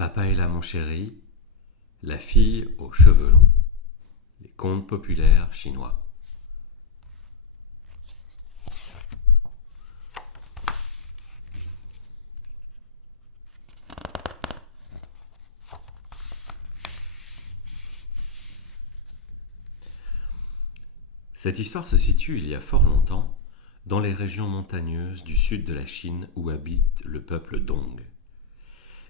Papaella mon chéri, la fille aux cheveux longs. Les contes populaires chinois. Cette histoire se situe il y a fort longtemps dans les régions montagneuses du sud de la Chine où habite le peuple Dong.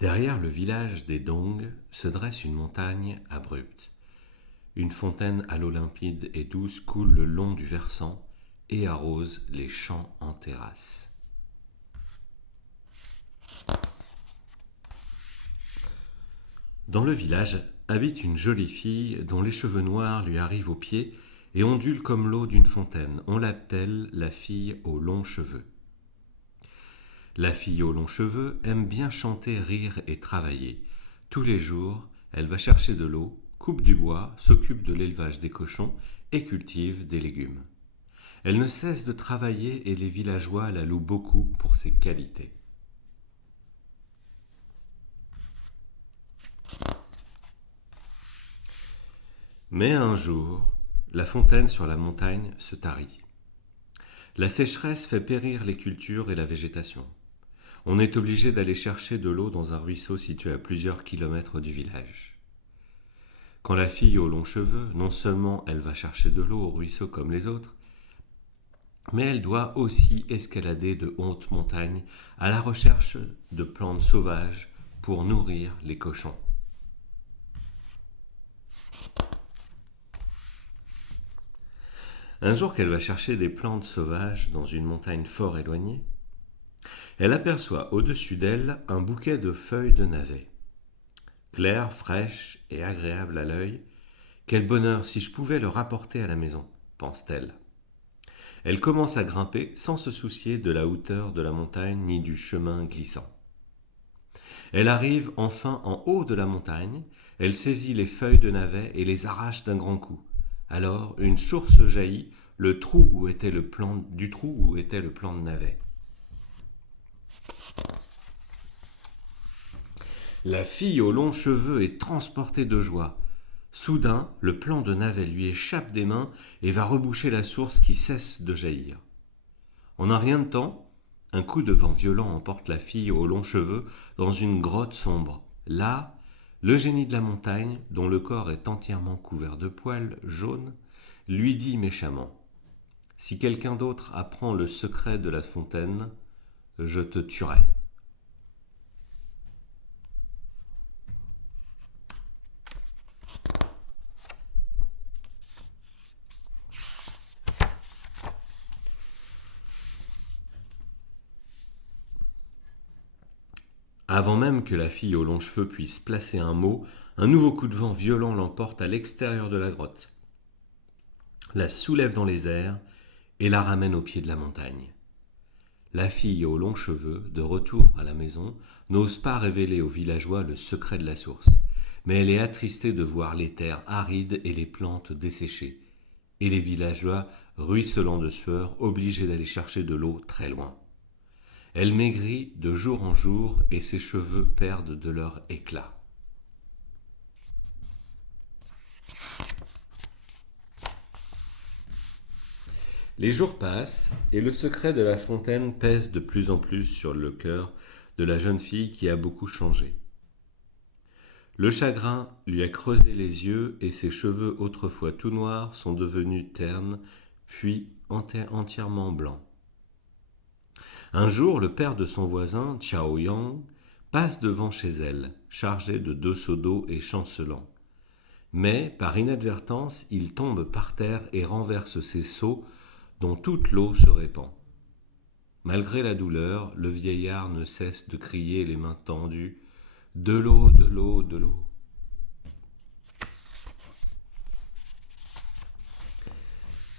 Derrière le village des Dong se dresse une montagne abrupte. Une fontaine à l'eau limpide et douce coule le long du versant et arrose les champs en terrasse. Dans le village habite une jolie fille dont les cheveux noirs lui arrivent aux pieds et ondulent comme l'eau d'une fontaine. On l'appelle la fille aux longs cheveux. La fille aux longs cheveux aime bien chanter, rire et travailler. Tous les jours, elle va chercher de l'eau, coupe du bois, s'occupe de l'élevage des cochons et cultive des légumes. Elle ne cesse de travailler et les villageois la louent beaucoup pour ses qualités. Mais un jour, la fontaine sur la montagne se tarit. La sécheresse fait périr les cultures et la végétation. On est obligé d'aller chercher de l'eau dans un ruisseau situé à plusieurs kilomètres du village. Quand la fille aux longs cheveux, non seulement elle va chercher de l'eau au ruisseau comme les autres, mais elle doit aussi escalader de hautes montagnes à la recherche de plantes sauvages pour nourrir les cochons. Un jour qu'elle va chercher des plantes sauvages dans une montagne fort éloignée, elle aperçoit au-dessus d'elle un bouquet de feuilles de navet. Claires, fraîches et agréables à l'œil, quel bonheur si je pouvais le rapporter à la maison, pense-t-elle. Elle commence à grimper sans se soucier de la hauteur de la montagne ni du chemin glissant. Elle arrive enfin en haut de la montagne, elle saisit les feuilles de navet et les arrache d'un grand coup. Alors une source jaillit du trou où était le plant de navet. La fille aux longs cheveux est transportée de joie. Soudain, le plant de navet lui échappe des mains et va reboucher la source qui cesse de jaillir. En un rien de temps, un coup de vent violent emporte la fille aux longs cheveux dans une grotte sombre. Là, le génie de la montagne, dont le corps est entièrement couvert de poils jaunes, lui dit méchamment : « Si quelqu'un d'autre apprend le secret de la fontaine, je te tuerai. » Avant même que la fille aux longs cheveux puisse placer un mot, un nouveau coup de vent violent l'emporte à l'extérieur de la grotte, la soulève dans les airs et la ramène au pied de la montagne. La fille aux longs cheveux, de retour à la maison, n'ose pas révéler aux villageois le secret de la source, mais elle est attristée de voir les terres arides et les plantes desséchées, et les villageois ruisselants de sueur, obligés d'aller chercher de l'eau très loin. Elle maigrit de jour en jour et ses cheveux perdent de leur éclat. Les jours passent et le secret de la fontaine pèse de plus en plus sur le cœur de la jeune fille qui a beaucoup changé. Le chagrin lui a creusé les yeux et ses cheveux autrefois tout noirs sont devenus ternes puis entièrement blancs. Un jour, le père de son voisin, Chao Yang, passe devant chez elle, chargé de 2 seaux d'eau et chancelant. Mais, par inadvertance, il tombe par terre et renverse ses seaux dont toute l'eau se répand. Malgré la douleur, le vieillard ne cesse de crier les mains tendues : « De l'eau, de l'eau, de l'eau !»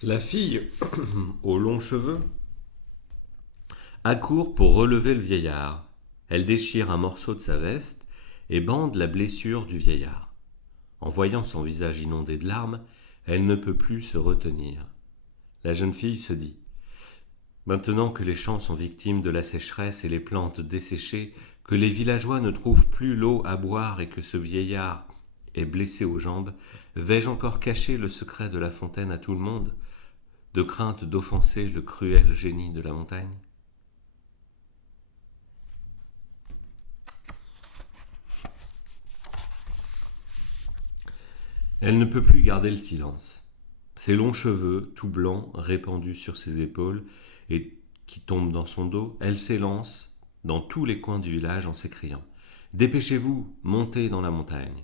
La fille, aux longs cheveux, accourt pour relever le vieillard. Elle déchire un morceau de sa veste et bande la blessure du vieillard. En voyant son visage inondé de larmes, elle ne peut plus se retenir. La jeune fille se dit : Maintenant que les champs sont victimes de la sécheresse et les plantes desséchées, que les villageois ne trouvent plus l'eau à boire et que ce vieillard est blessé aux jambes, vais-je encore cacher le secret de la fontaine à tout le monde, de crainte d'offenser le cruel génie de la montagne? Elle ne peut plus garder le silence. Ses longs cheveux, tout blancs, répandus sur ses épaules et qui tombent dans son dos, elle s'élance dans tous les coins du village en s'écriant: Dépêchez-vous, montez dans la montagne.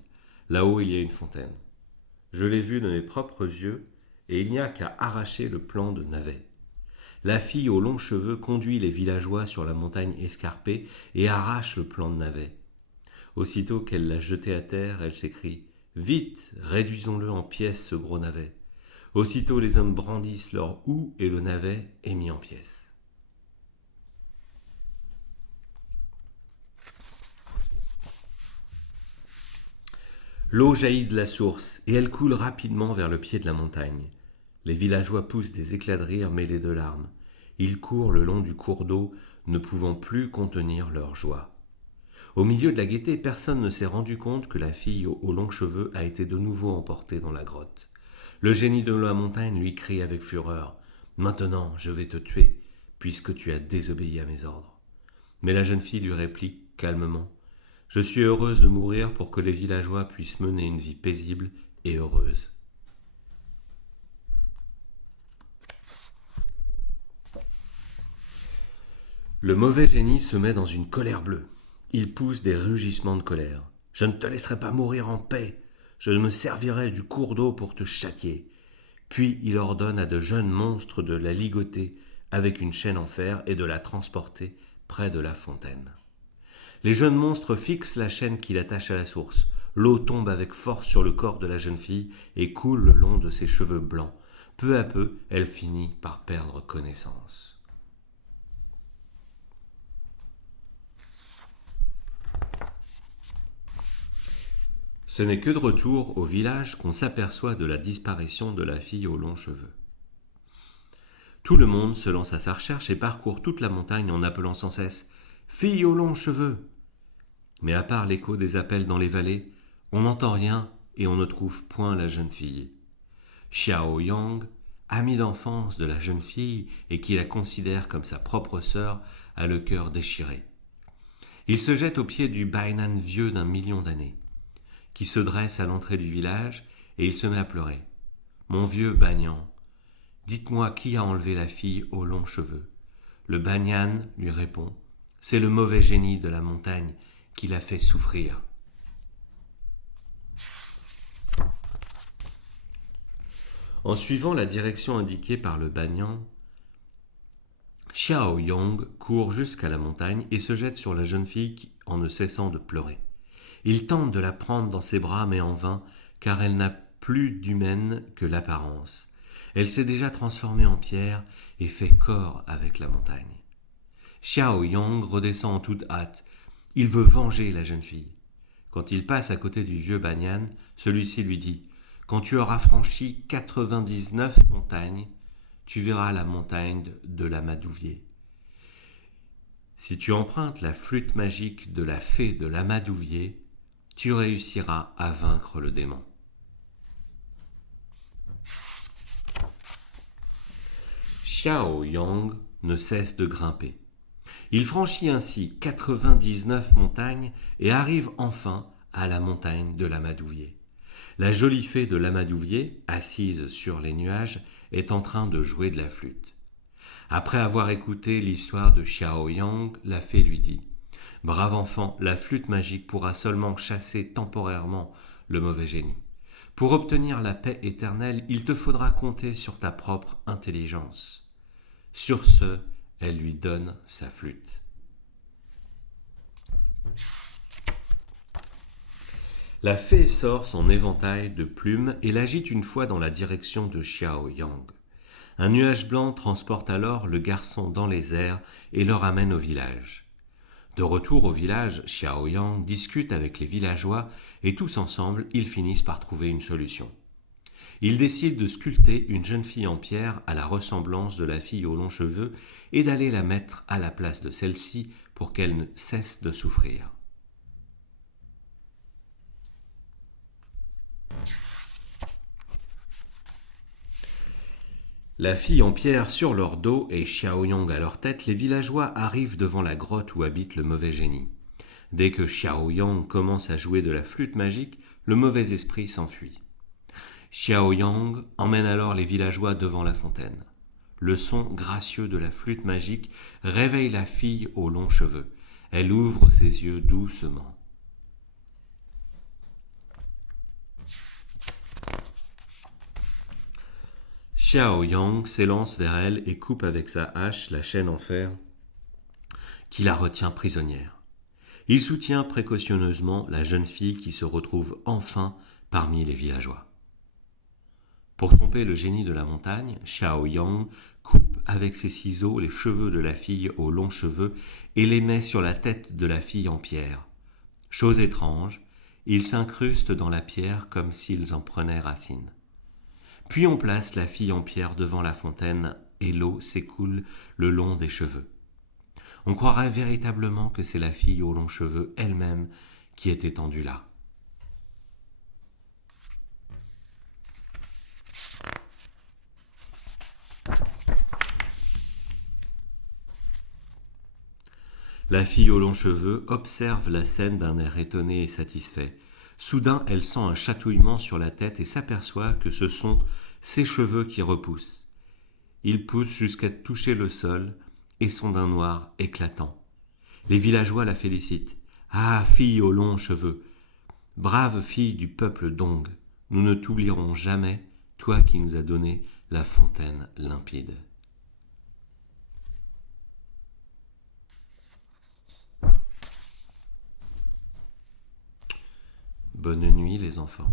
Là-haut, il y a une fontaine. Je l'ai vue de mes propres yeux, et il n'y a qu'à arracher le plan de navet. La fille aux longs cheveux conduit les villageois sur la montagne escarpée et arrache le plan de navet. Aussitôt qu'elle l'a jeté à terre, elle s'écrie: Vite, réduisons-le en pièces, ce gros navet. Aussitôt les hommes brandissent leurs houes et le navet est mis en pièces. L'eau jaillit de la source et elle coule rapidement vers le pied de la montagne. Les villageois poussent des éclats de rire mêlés de larmes. Ils courent le long du cours d'eau, ne pouvant plus contenir leur joie. Au milieu de la gaieté, personne ne s'est rendu compte que la fille aux longs cheveux a été de nouveau emportée dans la grotte. Le génie de la montagne lui crie avec fureur: Maintenant, je vais te tuer, puisque tu as désobéi à mes ordres. Mais la jeune fille lui réplique calmement: Je suis heureuse de mourir pour que les villageois puissent mener une vie paisible et heureuse. Le mauvais génie se met dans une colère bleue. Il pousse des rugissements de colère. Je ne te laisserai pas mourir en paix. Je me servirai du cours d'eau pour te châtier. Puis il ordonne à de jeunes monstres de la ligoter avec une chaîne en fer et de la transporter près de la fontaine. Les jeunes monstres fixent la chaîne qui l'attache à la source. L'eau tombe avec force sur le corps de la jeune fille et coule le long de ses cheveux blancs. Peu à peu, elle finit par perdre connaissance. Ce n'est que de retour au village qu'on s'aperçoit de la disparition de la fille aux longs cheveux. Tout le monde se lance à sa recherche et parcourt toute la montagne en appelant sans cesse: Fille aux longs cheveux! Mais à part l'écho des appels dans les vallées, on n'entend rien et on ne trouve point la jeune fille. Xiao Yang, ami d'enfance de la jeune fille et qui la considère comme sa propre sœur, a le cœur déchiré. Il se jette aux pieds du Bainan vieux d'1 million d'années, qui se dresse à l'entrée du village, et il se met à pleurer. Mon vieux Banyan, dites-moi qui a enlevé la fille aux longs cheveux. Le Banyan lui répond: C'est le mauvais génie de la montagne qui l'a fait souffrir. En suivant la direction indiquée par le Banyan, Xiao Yang court jusqu'à la montagne et se jette sur la jeune fille en ne cessant de pleurer. Il tente de la prendre dans ses bras, mais en vain, car elle n'a plus d'humaine que l'apparence. Elle s'est déjà transformée en pierre et fait corps avec la montagne. Xiao Yang redescend en toute hâte. Il veut venger la jeune fille. Quand il passe à côté du vieux Banyan, celui-ci lui dit: Quand tu auras franchi 99 montagnes, tu verras la montagne de l'Amadouvier. Si tu empruntes la flûte magique de la fée de l'Amadouvier, tu réussiras à vaincre le démon. Xiao Yang ne cesse de grimper. Il franchit ainsi 99 montagnes et arrive enfin à la montagne de l'Amadouvier. La jolie fée de l'Amadouvier, assise sur les nuages, est en train de jouer de la flûte. Après avoir écouté l'histoire de Xiao Yang, la fée lui dit: Brave enfant, la flûte magique pourra seulement chasser temporairement le mauvais génie. Pour obtenir la paix éternelle, il te faudra compter sur ta propre intelligence. Sur ce, elle lui donne sa flûte. La fée sort son éventail de plumes et l'agite une fois dans la direction de Xiao Yang. Un nuage blanc transporte alors le garçon dans les airs et le ramène au village. De retour au village, Xiao Yang discute avec les villageois et tous ensemble, ils finissent par trouver une solution. Il décide de sculpter une jeune fille en pierre à la ressemblance de la fille aux longs cheveux et d'aller la mettre à la place de celle-ci pour qu'elle ne cesse de souffrir. La fille en pierre sur leur dos et Xiaoyang à leur tête, les villageois arrivent devant la grotte où habite le mauvais génie. Dès que Xiaoyang commence à jouer de la flûte magique, le mauvais esprit s'enfuit. Xiaoyang emmène alors les villageois devant la fontaine. Le son gracieux de la flûte magique réveille la fille aux longs cheveux. Elle ouvre ses yeux doucement. Xiaoyang s'élance vers elle et coupe avec sa hache la chaîne en fer qui la retient prisonnière. Il soutient précautionneusement la jeune fille qui se retrouve enfin parmi les villageois. Pour tromper le génie de la montagne, Xiaoyang coupe avec ses ciseaux les cheveux de la fille aux longs cheveux et les met sur la tête de la fille en pierre. Chose étrange, ils s'incrustent dans la pierre comme s'ils en prenaient racine. Puis on place la fille en pierre devant la fontaine et l'eau s'écoule le long des cheveux. On croirait véritablement que c'est la fille aux longs cheveux elle-même qui est étendue là. La fille aux longs cheveux observe la scène d'un air étonné et satisfait. Soudain, elle sent un chatouillement sur la tête et s'aperçoit que ce sont ses cheveux qui repoussent. Ils poussent jusqu'à toucher le sol et sont d'un noir éclatant. Les villageois la félicitent. Ah, fille aux longs cheveux, brave fille du peuple Dong, nous ne t'oublierons jamais, toi qui nous as donné la fontaine limpide. Bonne nuit les enfants.